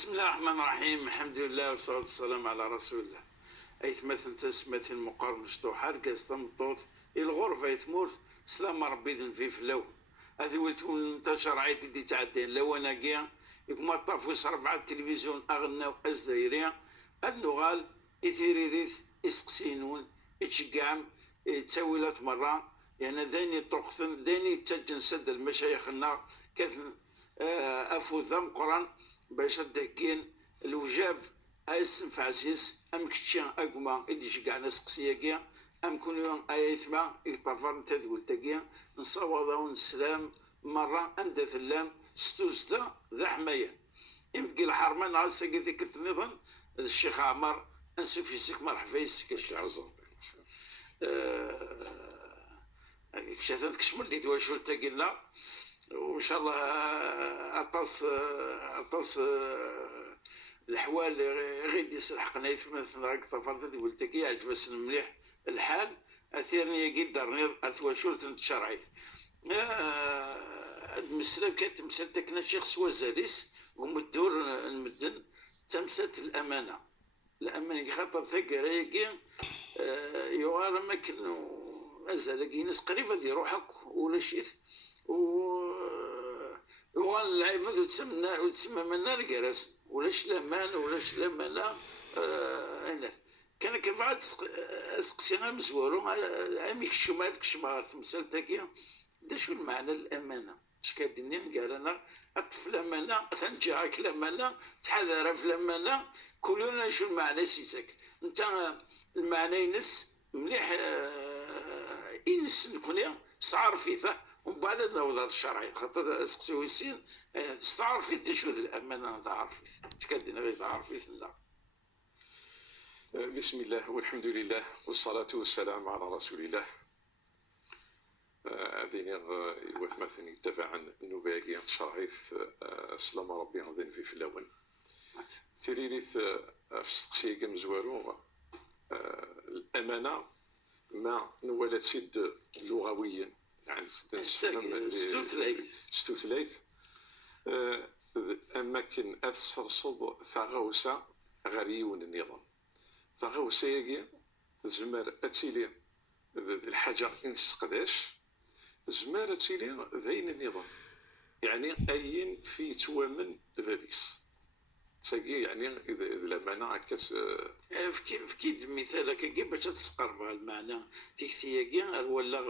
بسم الله الرحمن الرحيم. الحمد لله والصلاة والسلام على رسول الله. أيثمث تسمث المقار مشطوح هرقاس تمطوط الغرفة يتمورت سلام ربي ذن في فلو هذه ولتون انتشر عيدي دي تعدين لو انا كيا يكما طاف ويصرف على التلفزيون اغنى ازدايريا النغال اثيريريث اسقسينون اتشقام تساويلات مرة يعني ذاني طوقثن ذاني تسجن سد المشايخ النار كثن افوذا مقران باش الدهكين الوجاف اسم فاسيس ام كتشان اقما اللي شقع ناس قسياكيا ام كل يوم ايثما يطفر تدول تاكيا نصوض ونسلام مرة عند ثلام ستوزتا ذا حمايان يمكن الحرمان عاسا ذيك النظام الشيخ عمر انسو فيسك مرحبا يسك الشيخ عزر كشاتات كشمل اللي تواشو تاكينا وان شاء الله اطاس الحوال غير يسلحقنا يتمثل راك طفرت تقول تاكي عجبس مليح الحال اثيرني قد درنير اتواشو تنتشرعيت المسلم كانت مسلتك الشيخ سوازاليس ومدور المدن تمسات الامانه خاطر ثقة هيك يغار ما كنو مازال كي ناس قريبه دي روحك ولا شيء يغار العيفة وتسمى منا الكراس ولاش لامان ولاش لامانه كان كيف عاد اسقسينا مزورو عميك الشمال كشمال تمثال تاكيا دا شو المعنى الامانه اش كادنين قال انا الطفل امانه تنجاك الامانه تحذر في الامانه كلنا شو المعنى سيتك انت المعنى ينس مليح ينس نكون استعار فيه ومن بعد نوضع الشرعي خاطر اسقسي ويسين استعار فيه شو الامانه تعرف فيه كادنا غير تعرف فيه لا. بسم الله والحمد لله والصلاة والسلام على رسول الله. أديني الوثمثن يتبع عن النباقي شرعيث سلام ربي غذن في الأول ثريريث في السقسية مزوارو الأمانة ما نولد سد لغويا يعني ستوثليث أما كن أثرصد ثغوسة غريون النظام ثغوسة يجي زمر أتيلي الحاجة إنسقداش زمارة تيلي ذين النظام يعني أين في توامن بابيس تاقي يعني إذا الأمانة عكس في كيد مثالك كي باش تسقرب المعنى تكثياكي ولا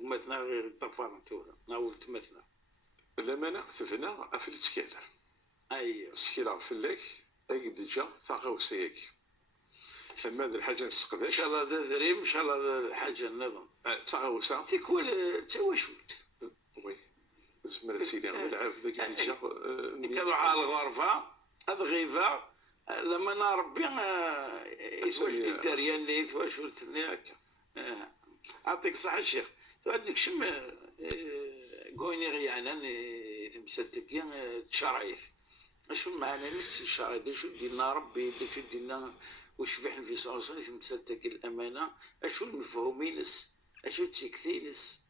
مثلا غير الطفار نتولا ناولت مثلا الأمانة تفنى في التكالر أيوه تسكيلا في الليك أي ديجا ثاغو سياكي فما هذه الحاجة نسقداش إن شاء الله ذا ذريم إن شاء الله ذا الحاجة النظام تاغوسا تكوال تواشوت وي زمرت سيدي نلعب ذاك ديجا كانوا على الغرفة أضغيفة لما أنا ربي يتواش الدريان اللي يتواشوت هكا أعطيك صح الشيخ عندك شم قويني غيانا تمسلتك تشرعيث شو المعنى نفس الشرعي شو دينا ربي شو دينا وش فحن في صوصني تمسلتك الأمانة أشو المفهومينس أشو تسكتينس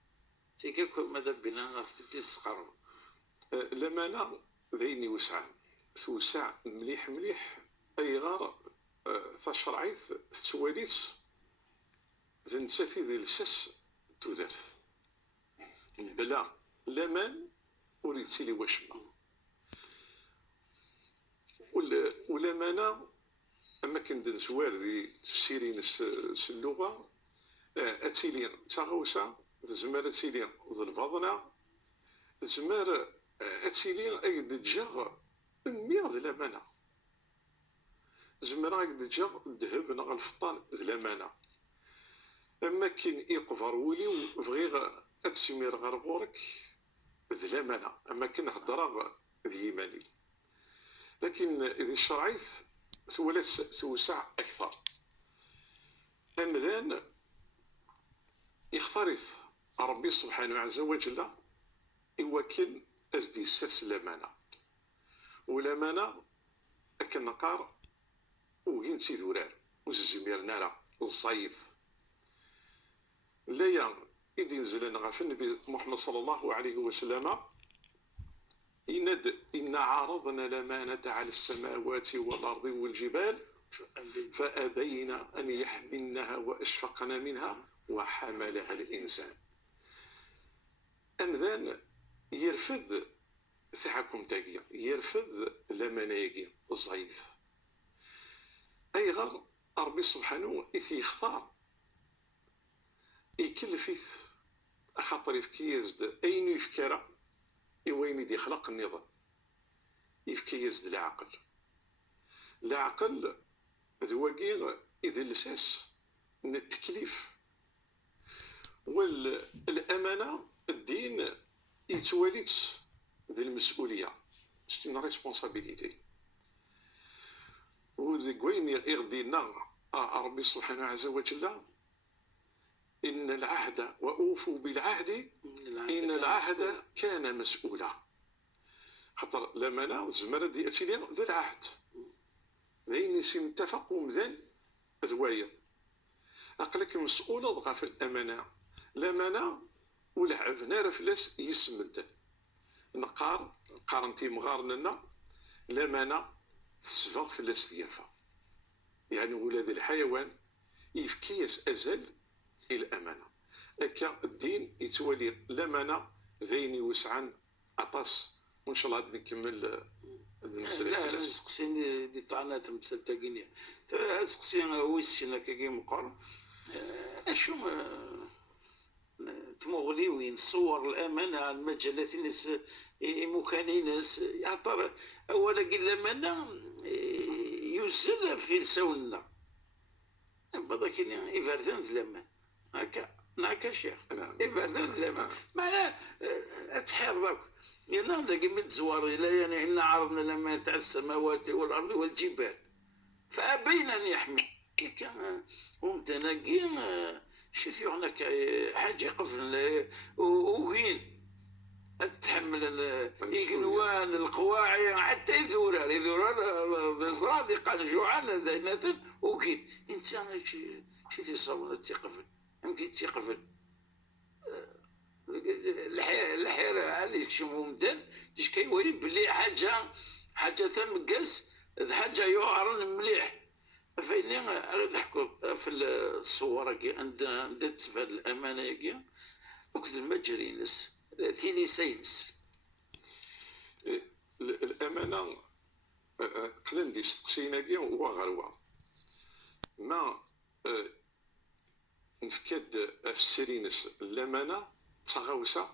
تيكا ماذا بنا تسقر الأمانة ذيني وسعان توسع مليح مليح أي غار ثشرعيث تواليت ذنساتي ذي الساس تودرث بلا لامان وريتي لي واشما والأمانة أما كندن زوار ذي تفسيرين اللغة أتيلي تاغوسا تزمار أتيلي ذي البضنة تزمار أتيلي أيد جاغ مية ذي الأمانة زمار أيد جاغ الذهب نغ الفطان ذي الأمانة أما كن يقفر ولي وبغيغ أتسمير غير غورك ذي الأمانة أما كن هضراغ ذي يماني لكن إذا الشرعيث توسع أكثر أمذان يختارث ربي سبحانه عز وجل يوكل أزدي الساس الأمانة والأمانة أكن نقار وين سي ذورار وزمير نارا الصيث لا إذ ينزل غاف النبي محمد صلى الله عليه وسلم إن عرضنا الأمانة على السماوات والأرض والجبال فأبين أن يحملنها وأشفقن منها وحملها الإنسان. أمذان يرفض تحكم تاقيا، يرفض الأمانة الزعيف، أي غير ربي سبحانه يختار يكلفيث خاطر يفكيزد أين يفكر وين يدي خلق النظام، يفكيزد العقل ذواقي إذا لساس من التكليف، والأمانة الدين يتواليت ذي المسؤولية، سيتي اون ريسبونسابيليتي. وذي وين يغدينا ربي سبحانه عز وجل إن العهد وأوفوا بالعهد إن العهد كان مسؤولا. خاطر الأمانة زمرد يأتي لي ذي العهد ذين يسم اتفق ومزال ذوايض أقلك مسؤولة ضغا في الأمانة. الأمانة ولعب نعرف لاس يسمد نقار قارنتي مغارننا الأمانة تسفغ في لاس يرفع، يعني ولاد الحيوان يفكيس أزل الأمانة. هكا الدين يتولي الأمانة ذين يوسعن أطاس. وإن شاء الله غادي نكمل المسألة. لا نسقسي دي طعنات مسألة كينيا نسقسي ويسنا كي مقر أشو تمغليوين صور الأمانة المجالات الناس مكانين ناس يعطر أولا قل الأمانة يزل في لساولنا بعض كينيا إفردان ذلما هكا شيخ إفردان ذلما معناه أتحير ذاك ينا ذاك من تزوار يعني إن عرضنا الأمانة على السماوات والأرض والجبال فأبين أن يحمل كي كان ومتناقي شتي هناك حاجة قفل وهين تحمل الإقنوان القواعي حتى يذورا صادقا جوعان ذينة وكين انت شتي صابون تقفل امتي تقفل الحيرة هذه شو ممتن تش كيولي بلي حاجة تمقس حاجة يعرن مليح فإني نحكوا في الصورة كي عند تسفى الأمانة كي وقت المجرينس ثيني سينس الأمانة قلن دي ستقسينا كي وغروا ما نفكد في السرينس الأمانة تغوسة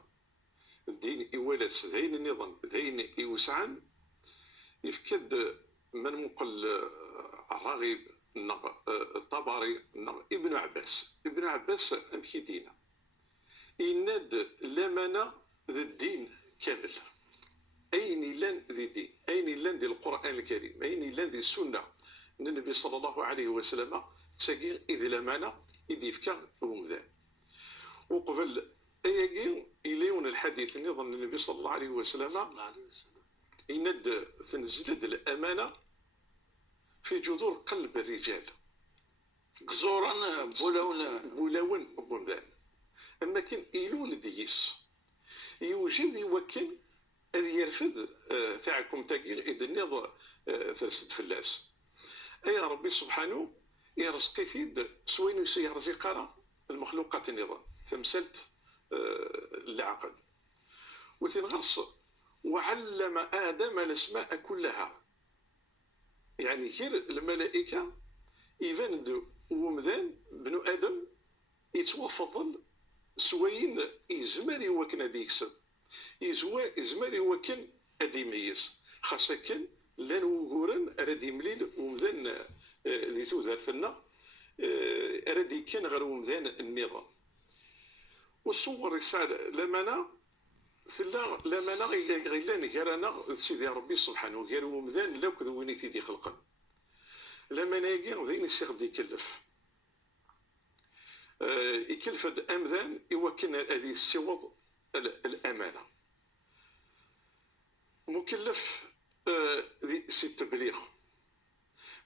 الدين إولاد ذين النظام ذين يوسعن يفكد من مقل الراغب الطبري ابن عباس أمشي دينا يناد الأمانة ذي الدين كامل. أين لان ذي الدين، أين لان ذي القرآن الكريم، أين لان ذي السنة من النبي صلى الله عليه وسلم تساقي إذ الأمانة إذ يفكر ومذان. وقبل أياقي إليون الحديث نظام النبي صلى الله عليه وسلم يند تنزلد الأمانة في جذور قلب الرجال قزورا بولون بومدان. أما كان إيلول ديس يوجد يوكل أذ يرفض تاعكم تاقي إذ النظر ثرست فلاس. أي ربي سبحانه يرزقي ثيد سوين يرزق المخلوقات النظام ثمسلت العقل وثنغرس وعلم آدم الأسماء كلها. يعني كير الملائكة يفند ومذان بنو آدم يتوفضل سوين يزمر يوكن هادي يكسب يزمر يوكن هادي يميز خاصة كان لان وغورن رادي مليل ومذان ذي تودار فينا رادي كان غير ومذان النظام. والصور رسالة لمنا ثلا لمنا غيلان غيرنا سيدي ربي سبحانه غير ومذان لو كذويني تيدي خلقا لمنا يجي ذين الشيخ دي يكلف يكلف الأمذان يوكلنا هذه السوض الأمانة مكلف ذي التبليغ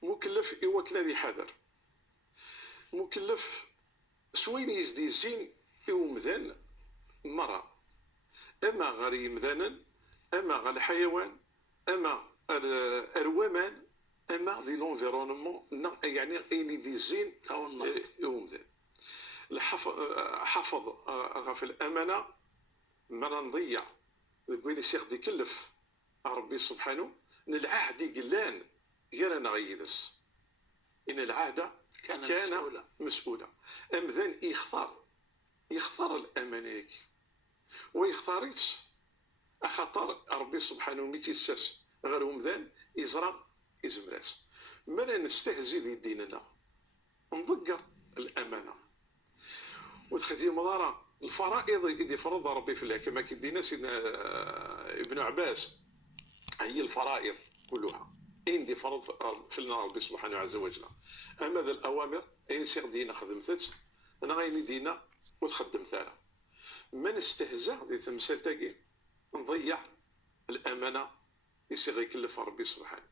مكلف يوكلنا ذي حذر مكلف سوين يزدي زين يومذان مرة أما غير يمذانا اما غا الحيوان، اما الرومان، اما دي لونفيرونمون، يعني ايني دي زين او النط. ومذان حافظ في الامانه، ما نضيع وين الشيخ دي كلف ربي سبحانه العهد يقلان يرانا غيدس ان العهد كان مسؤولا. امذان يختار الامانه ويختاريت اخطر ربي سبحانه ميتي الساس غير ومذان يزرع يزمراس. من نستهزي ذي ديننا نذكر الامانه وتخدي مضارة الفرائض اللي فرضها ربي في الله كما كدينا سيدنا ابن عباس، هي الفرائض كلها عندي فرض في لنا ربي سبحانه عز وجل. اما ذا الاوامر اين سيغ دينا خدمتت انا غيني دينا وتخدم ثارا. من استهزا ذي تمثال تاقي نضيع الامانه يصير يكلف ربي سبحانه.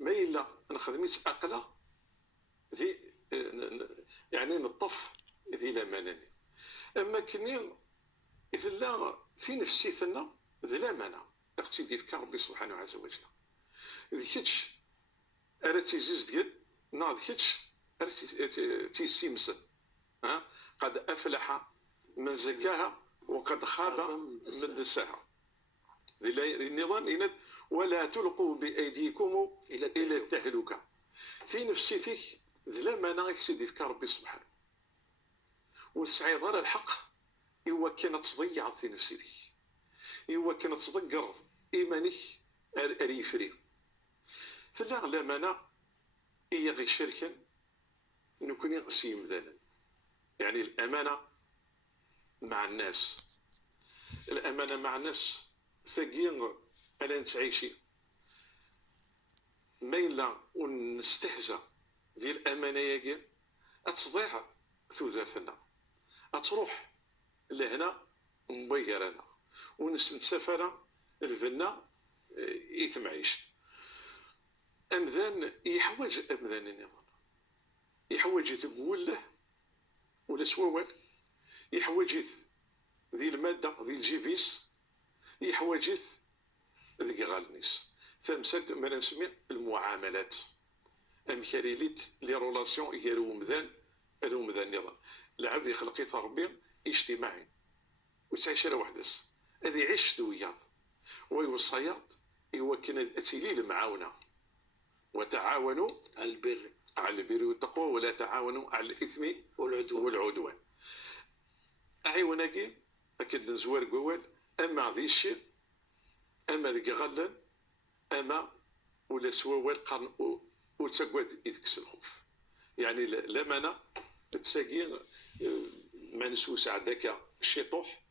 ما الا نخدميت اقلا ذي يعني نطف ذي الامانه. اما كني اذا لا في نفسي ثنا ذي الامانه اختي ديال ربي سبحانه عز وجل ذيكتش اراتي زيز ديال نا ذيكتش اراتي سيمس. قد افلح من زكاها وقد خاب من دساها. النظام إنت ولا تلقوا بايديكم الى التهلكه. في نفسيتك ذلا ما نغيك سيدي في ربي سبحانه والسعي ضر الحق إوا كانت تضيع في نفسيتك، إوا كانت تضقر إيمانك الريفري. فلا الأمانة هي غير شركا نكون يغسي مثلا، يعني الأمانة مع الناس، الأمانة مع الناس ثقين ألا نتعيشي ما إلا ونستهزأ ذي الأمانة ياكي أتضيع ثوذاتنا، أتروح لهنا مبيرانا ونسافر الفنا إيث معيشت. أمذان يحوج أمذان النظام يحوج تقول له ولا سوال، يحوج ذي المادة ذي الجيفيس، يحوج ذي غالنيس ثمسات ما نسمي المعاملات أمكاريليت لي رولاسيون يارو مذان هذو مذان نظام. العبد يخلقي ربي اجتماعي وتعيش على وحدس هذه يعيش دوياض ويوصيات يوكن أتيلي المعاونة وتعاونوا على البر والتقوى ولا تعاونوا على الإثم والعدوان. أعيوناكي أكد نزوار قوال أما ذي الشيء أما ذي غلا أما ولا سوال قرن وتقواد إذكس الخوف. يعني لمانا تساقي ما نسوس عداك الشيطوح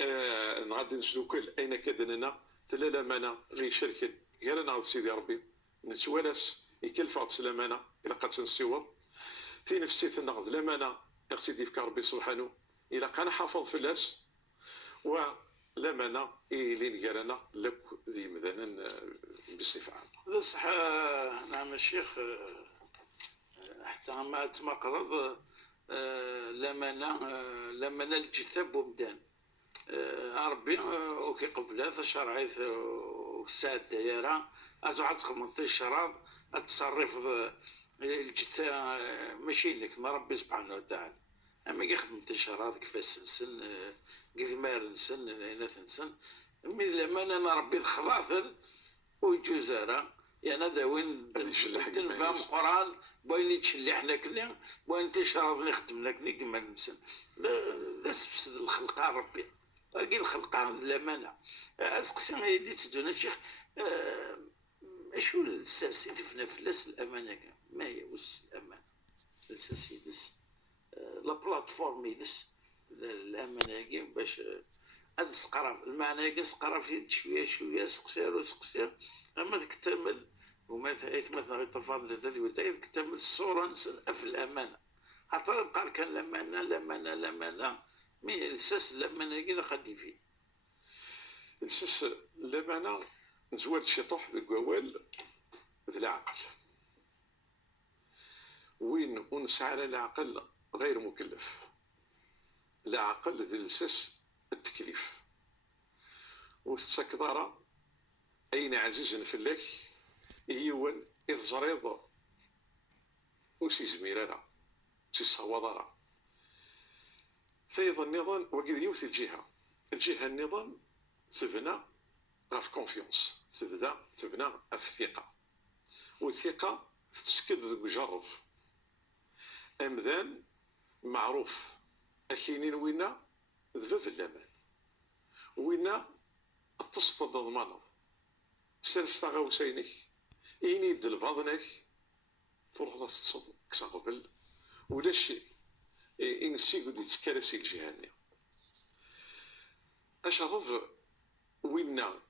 نغادي نسلوكل أين كدننا تلا لمانا غير شركة غير نعض سيدي ربي نتوالس يكلف عض سلامانا إلا قد تنسيوض في نفسي ثنغض لمانا يغسيدي في ربي سبحانه إلا قانا حافظ في الناس ولمانا إلين غيرنا لك ذي مثلا بصفة عامة. هذا صح. نعم الشيخ حتى ما تمقرض لما الجثاب ومدان ربي وكي قبلها فشرعيت وساعة الدائرة أتوحد 15 شراط التصرف الجثة ماشي لك ما ربي سبحانه وتعالى. أما يخدم الشراط كيفاش سن قذمار نسن إناث نسن من الأمانة أنا ربي خلاصا وجزارة يعني هذا وين تنفهم القرآن بوين يتشلحنا كلنا بوين تشرط نخدم لك كما نسن لا تفسد الخلقة ربي باقي الخلقة الأمانة. أسقسي يدي تدونا الشيخ أشو الساس يدفنا فلاس الأمانة ما هي وس الأمانة الساس يدس لا بلاتفورم يدس الأمانة باش هاد السقرف المعنى سقرف شويه سقسير اما تكتمل وما يتمثل غير طفال الذي ولد تكتمل الصوره نسن في الامانه حتى بقى كان لمانه مي الساس لمانه كي خدي فيه الساس لمانه نزوال شي طوح بقوال ذي العقل وين ونسعى على العقل غير مكلف. العقل ذي الساس التكليف وتتكضارا أين عزيز فلاك يوان إذ زريض وسي زميرارا سي الصوادارا ثيض النظام وقد يوث الجهة النظام تبنى غاف كونفيونس تبنى في الثقة والثقة تتسكد ذوك جرف أمذان معروف أكينين وينا ذباب اللامان وينا التصطد ضمانض سلستا غاوسينك إني دلفاضنك فرض تصد كسغبل ولا شيء إن سيقود يتكرسي الجهانية أشرف وينا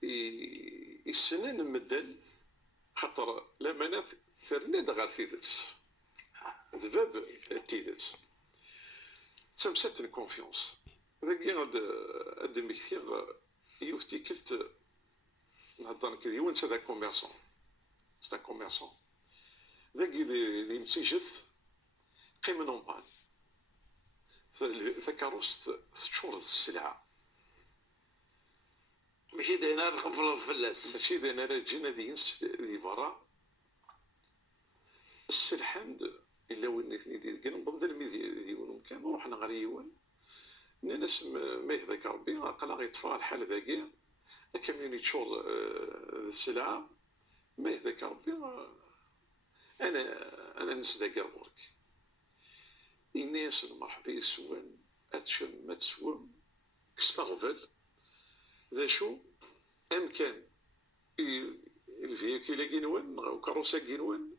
السنان مدن خاطر لما ثرنا دغار تيدت ذباب تيدت تمسات الكونفيونس ذاك غاد مكثيغ يوفتي كلت نهضر كذا وانت ذا كوميرسون ستا كوميرسون ذاك اللي مسيجث قيم نومبال فكاروس تشور السلعه ماشي داينا الخفل فلاس ماشي داينا جينا دي برا السلحان الا وين ثني كانوا نظن الميدي ديالهم كانوا رحنا غير يوان ناس ما يهذاك ربي قلا يطفى الحال ذاكي كميوني تشور السلعه ما يهذاك ربي انا نسداك غورك الناس المرحبا يسوان اتشم ما تسوم كستغفل ذا شو امكان الفيكيلا كينوان وكاروسا كينوان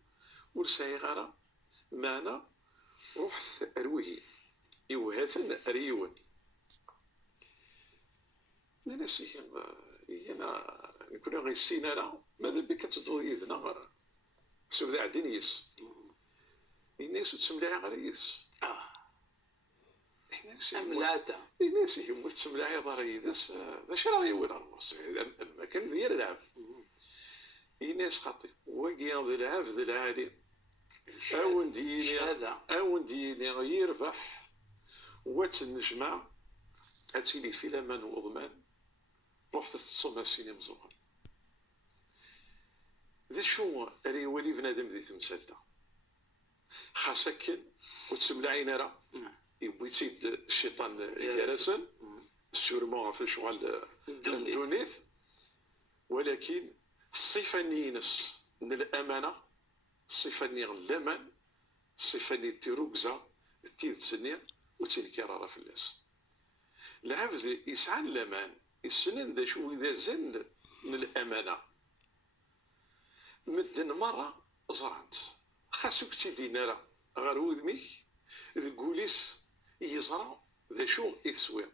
ورساي غارة معنا رحت ارويه يوهاثن اريون انا سيكون انا نكون غير السينارة ماذا بك تدو يدنا سوف ذا عدين يس الناس تسملها غير يس ملاتا الناس يهمو تسملها دار يدس ذا شرا يوين الرمس المكان ديال العاب الناس خاطي وكيان ذي العاب ذي العالي أون ديني يربح واتنجمع أتيلي في لمان وضمان رحت تتصمى سيني مزوغن ذا شو أري ولي بنادم ذي تمثالتا خاصك وتسملع عينارا يبوي تيد الشيطان يرسل سورمون في شغل الدونيث ولكن الصفة نينس من الأمانة الصفة نيغ اللمان الصفة ني تيروكزا تيد تسنير وتينكرارا في الناس العبد يسعى اللمان السنن ذا شو إذا زن من الأمانة مدن مرة زرعت خاصك تيدينارا غير وذميك ذكوليس يزرع ذا شو يتسويض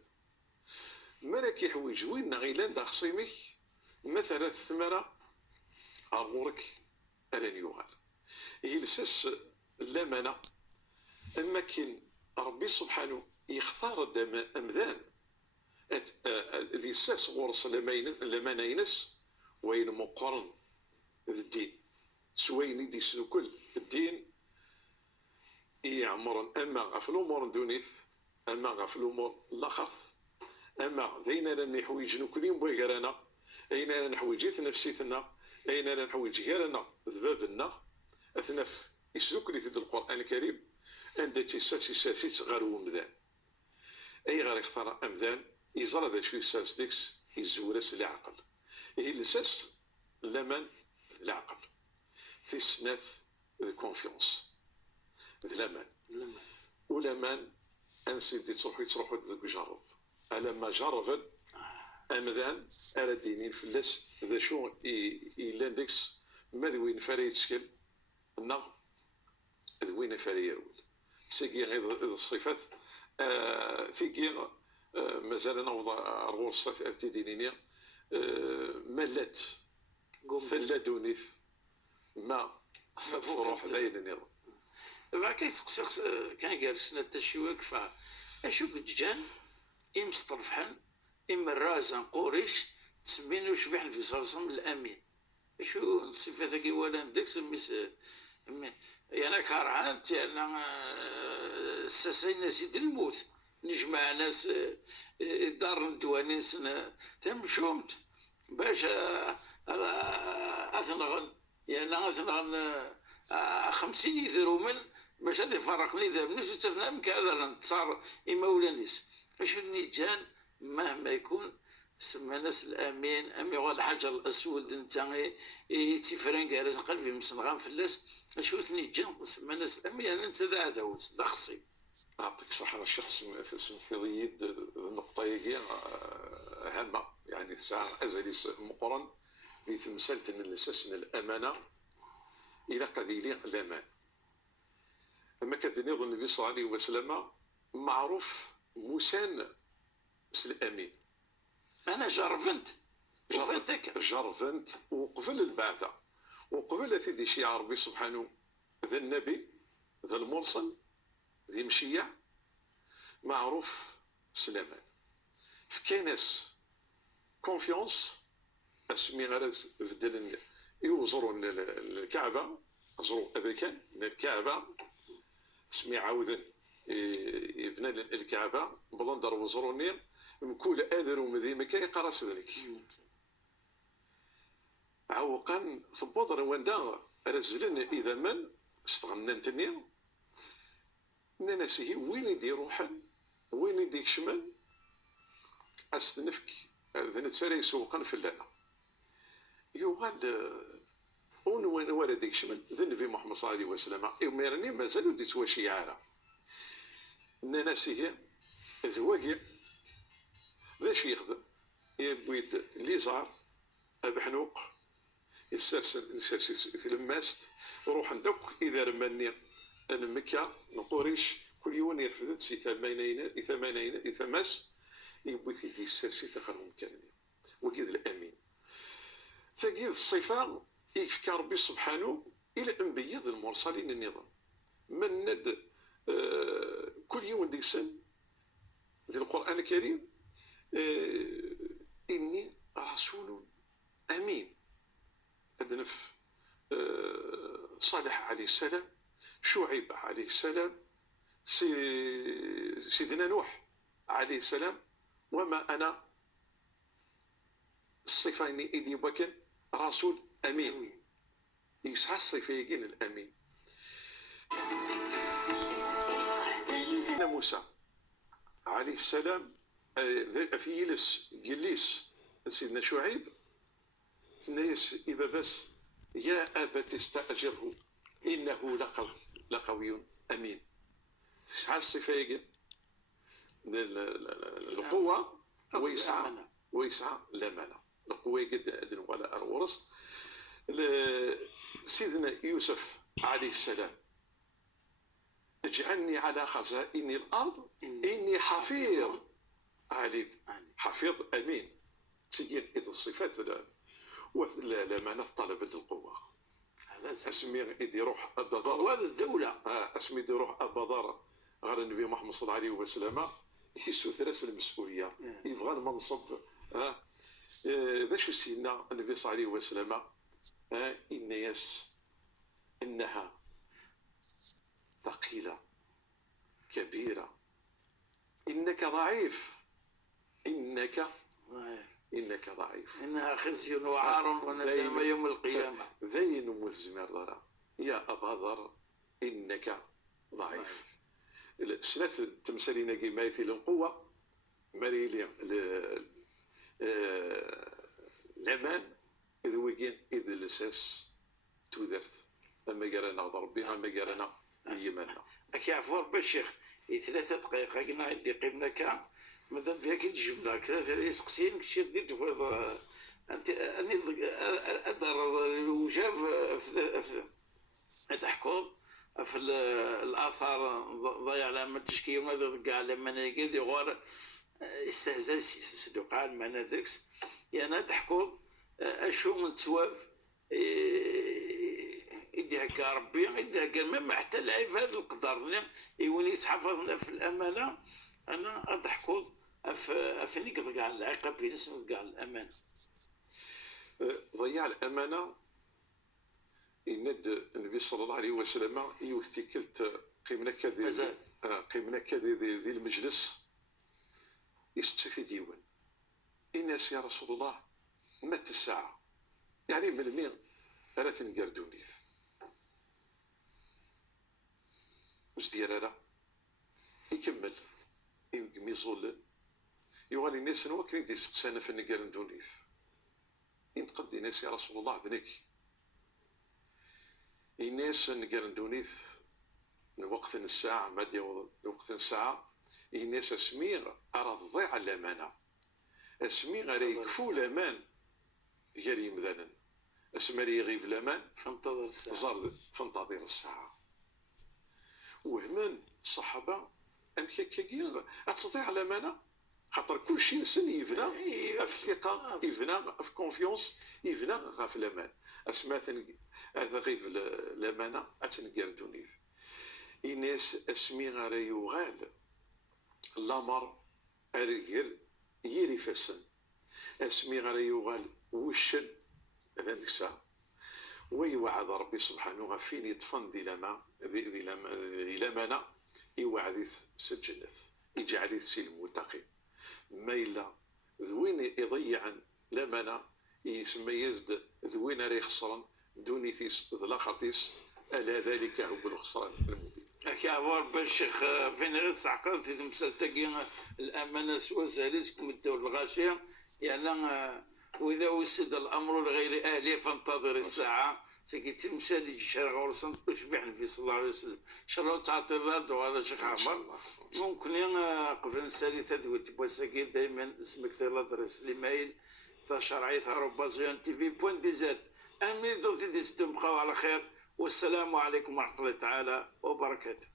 مالك يحويج وين غيلان دا خصيمك مثلا الثمرة أغورك ألان يغال يلسس اللامانة أما كين ربي سبحانه يختار أمذان ذي ساس غورس لمانا ينس وين مقارن الدين سوين يدي كل الدين يعمرن أما غف الأمور دونيث أما غف الأمور لاخرث أما ذينا لن نحويج نكلين بوغرانا أين لن نحويج نفسيتنا أين لن نحويج غيرنا ذبابنا أثنف يسوكلي في القرآن الكريم عند تيسات غارو مذان أي غير يختار أمذان يزرى ذا شو يساس ديكس يزورس العقل يلساس لمن العقل في سناث ذا كونفيونس ذا لمن ولمن أنسيدي تروحوا ذا جرب ألما جرب أمذان على دينين فلاس ذا شو يلاندكس ماذوين فري يتشكل النغ ذوين فري يرول تساقي غير الصفات ثيقي مازال نوض أرغور الصفات دينينيا ملات ثلا دونيث ما فروح ذاين النظام بعد كيتقسق كان جالسنا التشويق اشو كتجان مسترفحن إما الرازن قوريش تسمينو شبح في صلصم الأمين شو الصفة ذاك ولا ذاك سميس يعني كارهان تاعنا ساسينا سيد الموت نجمع ناس دار ندوانين سنة تمشومت باش اثنغن يعني اثنغن 50 يدرومن باش هذا يفرقني ذا بنفس تفنا كذا نتصار يمولانيس اش النيجان مهما يكون سما ناس الامين امي غال الحجر الاسود انت يتفرن كارز قلبي مسنغان فلاس اشو نيجان سما ناس الامين يعني انت ذا هذا دا خصي أعطيك صحة الشخص في ضيد النقطة هي هامة يعني ساعة أزلي مقرن في تمثال الأساس الأمانة إلى قذيلي الأمان. أما كدنيض النبي صلى الله عليه وسلم معروف موسان الأمين. انا جرفنت وقبل البعثة وقبل ثدي شيع ربي سبحانه ذا النبي ذا المرسل ذي مشيع معروف سلامان في ناس كونفيونس اسمي غرز بدل يوزروا الكعبه زروا امريكان الكعبه اسمي عاوذن يبنى الكعبه بلندر وزروني مكول اذر ومذي مكان يقرا سذلك عوقا ثبوضر وندا رزلن اذا من استغننتني ناسيه وين يدي روحا وين يديك شمال استنفك ذن تساري سوقا في اللعنة يغاد اون وين ورا ديك شمال ذن النبي محمد صلى الله عليه وسلم يمرني مازالو دي تواشي عارة ناسيه ذواقع باش يخدم يبويد ليزار بحنوق يسرسل تلماست روح ندك اذا رماني انا مكة نقوريش كل يوم يرفضت سي ثمانين ثماس يبوي في دي السرسي تخرهم كاملين وكذا الامين تجد الصفة يفكى ربي سبحانه الى ان بيض المرسلين النظام من ند كل يوم ديك سن ذي القران الكريم اني رسول امين ادنف صالح عليه السلام شعيب عليه السلام سيدنا نوح عليه السلام وما أنا الصفة إني وكن رسول أمين يسعى الصفة يجين الأمين. موسى عليه السلام في يلس جليس سيدنا شعيب الناس إذا بس يا أبت استأجره إنه لقوي أمين. تسعى الصفة يجين القوة ويسعى الأمانة القوة قد أدن ولا أرورس. سيدنا يوسف عليه السلام اجعلني على خزائن الأرض إني حفيظ عليم حفيظ أمين. تجين إذ الصفات الأمانة طلبت القوة اسمي يدي روح أبضار وهذا الدولة اسمي يدي روح أبضار غير النبي محمد صلى الله عليه وسلم يسو ثلاث المسؤولية يبغى المنصب ذا شو سيدنا النبي صلى الله عليه وسلم إن يس إنها ثقيلة كبيرة إنك ضعيف إنك ضعيف إنها خزي وعار وندامة يوم القيامة ذين مزمر ضرا يا أبا ذر إنك ضعيف. ثلاث تمثالين كيمايثي القوة مريلي الأمان إذ وجين إذ الأساس تودرت أما قالنا ضربي أما قالنا يمنا أكي عفور بالشيخ ثلاثة دقائق قلنا عندي قبنا كا ماذا فيك الجملة ثلاثة يسقسين كشي ديت أنت أني أدر الوجاف في تحكوض في الآثار ضيع لما تشكي وماذا قاع لما نجد غور استهزاء صدقاء معنا ذكس يعني تحكوض أشو من تواف يدي هكا ربي يدي هكا ما حتى العيب هذا القدر يولي يتحفظنا في الأمانة. أنا أضحكوض أفنيك ضيع العقاب في نسمة ضيع الأمانة ضياع الأمانة. يند النبي صلى الله عليه وسلم يوثيكلت قيمنا كذي ذي المجلس يستفي ديوان الناس يا رسول الله مات الساعة يعني من المين راه تنقر دونيت واش دير راه يكمل يمكن يزول يوغالي الناس نوكل يدي سقسانا في النقر دونيت ينتقد الناس يا رسول الله ذنك الناس نقر دونيت وقت الساعة ما ديال وقت الساعة الناس اسميغ راه تضيع الامانة اسميغ راه يكفو الامان ديال يمدانا اسمري يغيب الامان فانتظر الساعة زرد فانتظر الساعة وهمان الصحابة أمكاكي أتضيع الأمانة خاطر كل شيء إنسان يبنى في الثقة يبنى في كونفيونس يبنى في الأمان أسماثن هذا غير الأمانة أتنقر دونيت الناس أسمي غير يغال الأمر أرير يري فسن أسمي غير يغال وشن هذا نكسا ويوعد ربي سبحانه فين يطفن ذي لمانا يوعد سجنث يجعل سلم متقي ما إلا ذوين يضيع لمانا يسمى يزد ذوين راه يخسرن دوني ثيس ذ الاخر ثيس الا ذلك هو الخسران المبين. أكعبر بالشيخ فين غير تعقل في تمثال تاقي الأمانة سوى زالتكم الدولة الغاشية يعني وإذا وسد الأمر لغير أهله فانتظر الساعة سكيت المثال يجي شرع غورسن وشبع النبي صلى الله عليه وسلم شرع تعطي الرد وهذا شيخ عمر ممكن قبل الثالثة تبغى سكيت دائما اسمك تلادرس لمايل فشرعي ثروبازيون تي في بوان دي زاد أمي دوتي دي تبقاو على خير والسلام عليكم ورحمة الله تعالى وبركاته.